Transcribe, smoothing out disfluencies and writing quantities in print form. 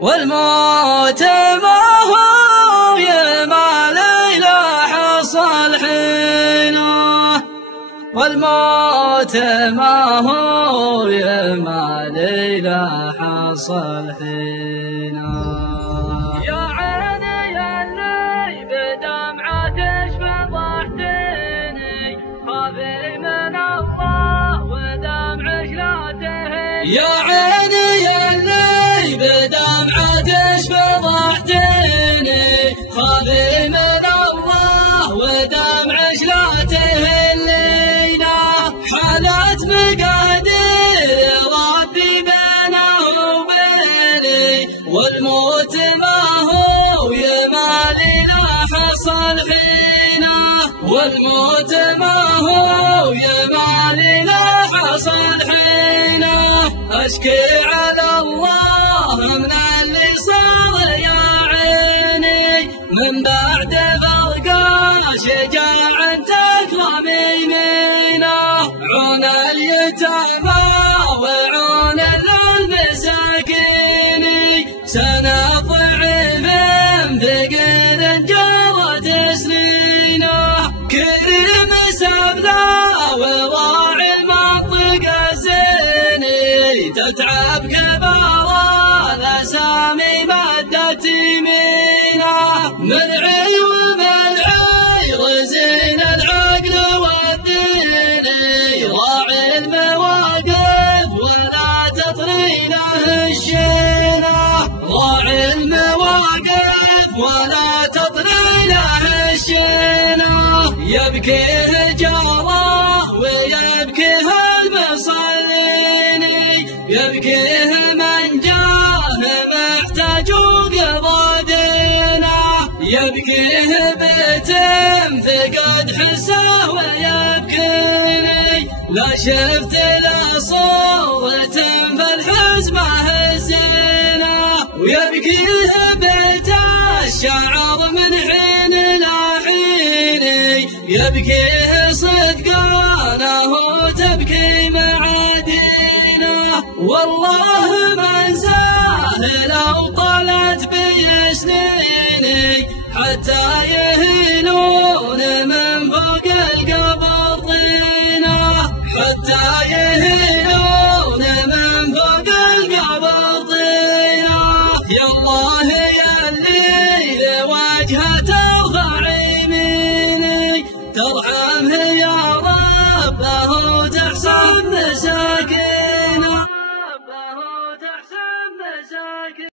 والموت ما هو يما ليلة حصل حينه، والموت ما هو يما ليلة حصل حينه. يا عيني اللي بدمعتك فضحتني، خافي من الله ودمعك لا تهين. يا عيني اللي بدمعتك فضحتني، خافي من الله ودمعك لا تهلينا. حالت مقادير ربي بينه وبيني، والموت ما هو يما ليلة حصل حينه، والموت ما هو يما ليلة حصل حينه. أشكي على الله من اللي صار يا عيني، من بعد فرقة شجاع تكرم يمينه. عون اليتامى وعون المساكين، سنة ضعيف فقير جرت سنينه. كريم سبلا وراعي المنطقة زيني، تتعب كبار الأسامي مدت يمينه. مرعي وملعي رزين العقل والدين، راعي المواقف ولا تطري له الشينه، راعي المواقف ولا تطري له الشينه. يبكيه جاره ويبكيه المصلين، يبكيه من جاه محتاج وقضى دينه. يبكيه بيتم فقد حسه ويبكيني، لا شفت لا صورة فالحزمة الزينة. ويبكيه بيت الشعر من حين لحين، يبكيه صدقانه تبكي معادينه. والله من زاه لو طالت بي سنيني، حتى يهينون من فوق القبر طينه، حتى يهينون من فوق القبر طينه. يا الله يا اللي لوجهه ترفع يميني، ترحمه يا ربه وتحسن مساكين.